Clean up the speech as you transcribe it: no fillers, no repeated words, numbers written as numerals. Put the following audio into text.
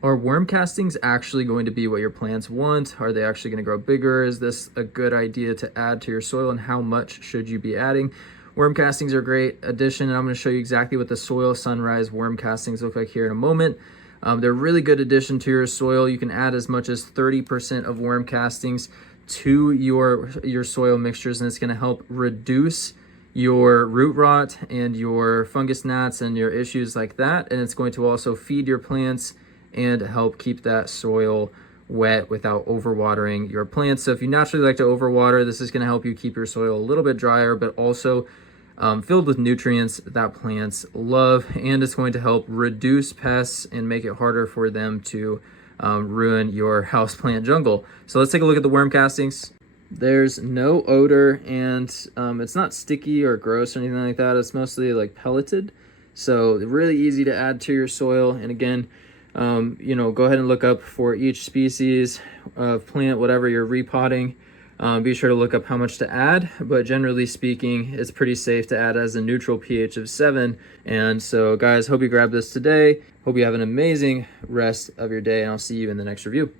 Are worm castings actually going to be what your plants want? Are they actually going to grow bigger? Is this a good idea to add to your soil, and how much should you be adding? Worm castings are a great addition, and I'm going to show you exactly what the soil sunrise worm castings look like here in a moment. They're a really good addition to your soil. You can add as much as 30% of worm castings to your soil mixtures, and it's going to help reduce your root rot and your fungus gnats and your issues like that. And it's going to also feed your plants and help keep that soil wet without overwatering your plants. So if you naturally like to overwater, this is going to help you keep your soil a little bit drier, but also filled with nutrients that plants love. And it's going to help reduce pests and make it harder for them to ruin your houseplant jungle. So let's take a look at the worm castings. There's no odor, and it's not sticky or gross or anything like that. It's mostly like pelleted, so really easy to add to your soil. And again, go ahead and look up for each species of plant, whatever you're repotting. Be sure to look up how much to add, but generally speaking, it's pretty safe to add as a neutral pH of 7. And so guys, hope you grabbed this today. Hope you have an amazing rest of your day, and I'll see you in the next review.